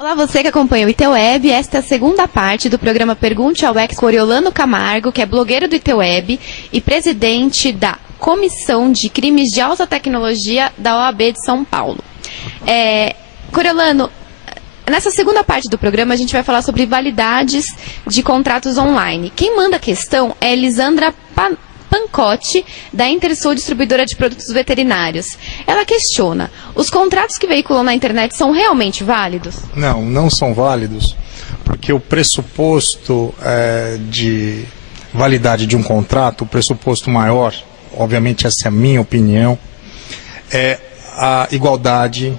Olá, você que acompanha o ITWeb, esta é a segunda parte do programa Pergunte ao Ex Coriolano Camargo, que é blogueiro do ITWeb e presidente da Comissão de Crimes de Alta Tecnologia da OAB de São Paulo. Coriolano, nessa segunda parte do programa a gente vai falar sobre validades de contratos online. Quem manda a questão é Elisandra Pancotti, da Intersul Distribuidora de Produtos Veterinários. Ela questiona: os contratos que veiculam na internet são realmente válidos? Não, não são válidos, porque o pressuposto de validade de um contrato, o pressuposto maior, obviamente essa é a minha opinião, é a igualdade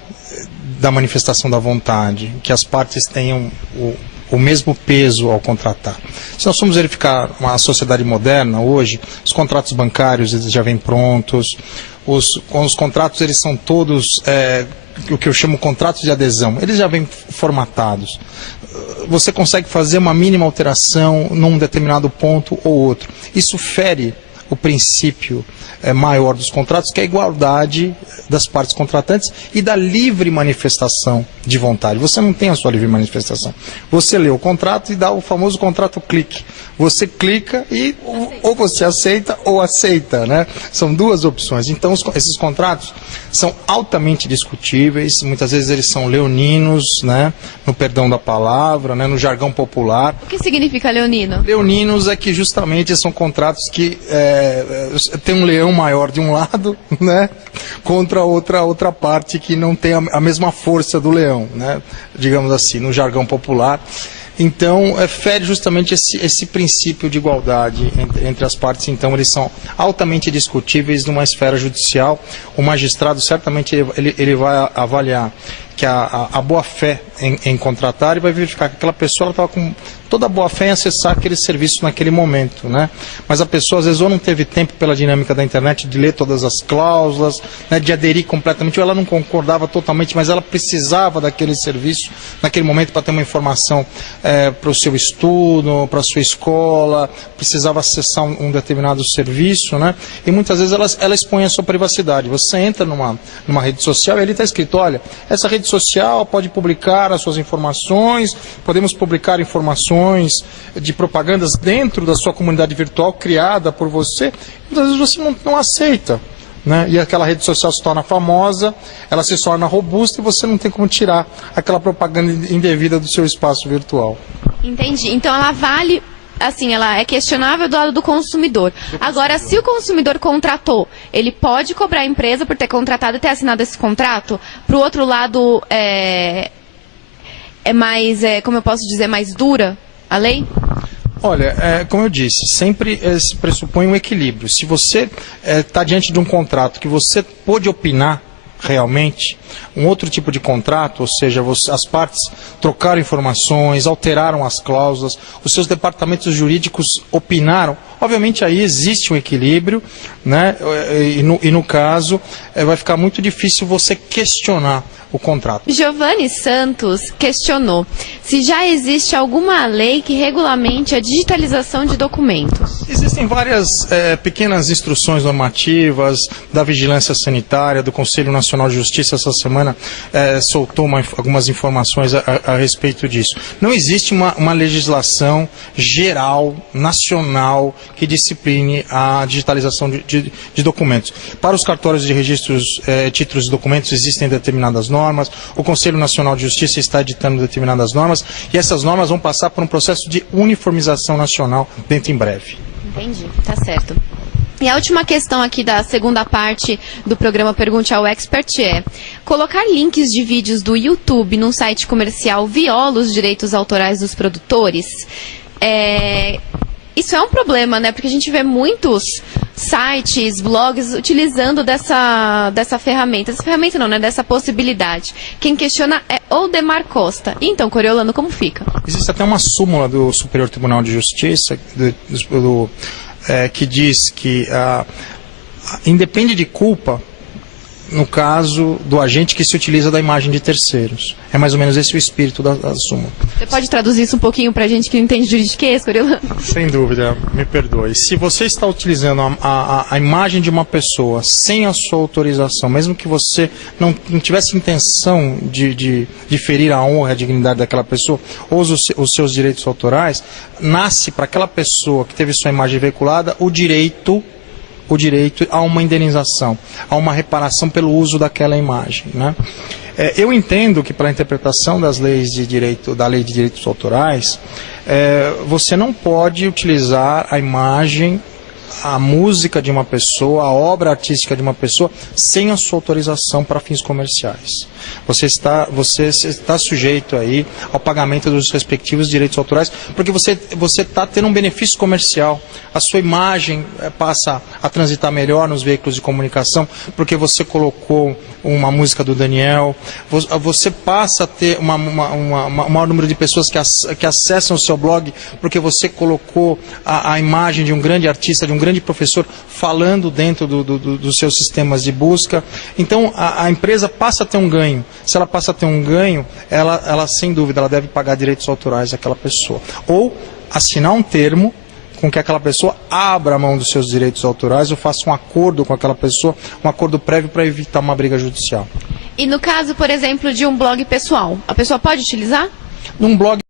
da manifestação da vontade, que as partes tenham o mesmo peso ao contratar. Se nós formos verificar uma sociedade moderna hoje, os contratos bancários eles já vêm prontos, os contratos eles são todos o que eu chamo contratos de adesão, eles já vêm formatados. Você consegue fazer uma mínima alteração num determinado ponto ou outro. Isso fere o princípio maior dos contratos, que é a igualdade das partes contratantes e da livre manifestação de vontade. Você não tem a sua livre manifestação. Você lê o contrato e dá o famoso contrato clique. Você clica e ou você aceita ou aceita, né? São duas opções. Então, esses contratos são altamente discutíveis, muitas vezes eles são leoninos, né? No perdão da palavra, né? No jargão popular. O que significa leonino? Leoninos é que justamente são contratos que tem um leão maior de um lado, né? Contra outra parte que não tem a mesma força do leão, né? Digamos assim, no jargão popular. Então, fere justamente esse princípio de igualdade entre as partes. Então, eles são altamente discutíveis numa esfera judicial. O magistrado, certamente, ele vai avaliar que a boa-fé em contratar e vai verificar que aquela pessoa estava com toda a boa-fé em acessar aquele serviço naquele momento, né? Mas a pessoa, às vezes, ou não teve tempo pela dinâmica da internet de ler todas as cláusulas, né, de aderir completamente, ou ela não concordava totalmente, mas ela precisava daquele serviço naquele momento para ter uma informação para o seu estudo, para a sua escola, precisava acessar um determinado serviço, né? E muitas vezes ela expõe a sua privacidade. Você entra numa rede social e ali está escrito: olha, essa rede social pode publicar as suas informações, podemos publicar informações de propagandas dentro da sua comunidade virtual criada por você. Muitas vezes você não aceita, né? E aquela rede social se torna famosa, ela se torna robusta e você não tem como tirar aquela propaganda indevida do seu espaço virtual. Entendi. Então ela vale, assim, ela é questionável do lado do consumidor. Agora, se o consumidor contratou, ele pode cobrar a empresa por ter contratado e ter assinado esse contrato? Para o outro lado, é mais, como eu posso dizer, mais dura a lei? Olha, como eu disse, sempre se pressupõe um equilíbrio. Se você está diante de um contrato que você pôde opinar realmente, um outro tipo de contrato, ou seja, as partes trocaram informações, alteraram as cláusulas, os seus departamentos jurídicos opinaram, obviamente aí existe um equilíbrio, né? E no caso, vai ficar muito difícil você questionar o contrato. Giovanni Santos questionou se já existe alguma lei que regulamente a digitalização de documentos. Existem várias pequenas instruções normativas da Vigilância Sanitária, do Conselho Nacional de Justiça. Essa semana soltou algumas informações a respeito disso. Não existe uma legislação geral, nacional, que discipline a digitalização de documentos. Para os cartórios de registros, títulos e documentos, existem determinadas normas. O Conselho Nacional de Justiça está editando determinadas normas e essas normas vão passar por um processo de uniformização nacional dentro em breve. Entendi, tá certo. E a última questão aqui da segunda parte do programa Pergunte ao Expert é: colocar links de vídeos do YouTube num site comercial viola os direitos autorais dos produtores? Isso é um problema, né? Porque a gente vê muitos sites, blogs utilizando dessa ferramenta. Essa ferramenta não, né? Dessa possibilidade. Quem questiona é Oldemar Costa. E então, Coriolano, como fica? Existe até uma súmula do Superior Tribunal de Justiça que diz que independe de culpa, no caso do agente que se utiliza da imagem de terceiros. É mais ou menos esse o espírito da súmula. Você pode traduzir isso um pouquinho para a gente que não entende juridiquês, Coriolano? Sem dúvida, me perdoe. Se você está utilizando a imagem de uma pessoa sem a sua autorização, mesmo que você não tivesse intenção de ferir a honra e a dignidade daquela pessoa, ou os seus direitos autorais, nasce para aquela pessoa que teve sua imagem veiculada o direito a uma indenização, a uma reparação pelo uso daquela imagem, né? Eu entendo que, pela interpretação das leis de direito, da lei de direitos autorais, você não pode utilizar a imagem, a música de uma pessoa, a obra artística de uma pessoa, sem a sua autorização para fins comerciais. Você está sujeito aí ao pagamento dos respectivos direitos autorais, porque você está tendo um benefício comercial. A sua imagem passa a transitar melhor nos veículos de comunicação, porque você colocou uma música do Daniel. Você passa a ter um maior número de pessoas que acessam o seu blog, porque você colocou a imagem de um grande artista, de um grande professor, falando dentro dos seus sistemas de busca. Então, a empresa passa a ter um ganho. Se ela passa a ter um ganho, ela sem dúvida, ela deve pagar direitos autorais àquela pessoa. Ou assinar um termo com que aquela pessoa abra a mão dos seus direitos autorais ou faça um acordo com aquela pessoa, um acordo prévio para evitar uma briga judicial. E no caso, por exemplo, de um blog pessoal, a pessoa pode utilizar? Num blog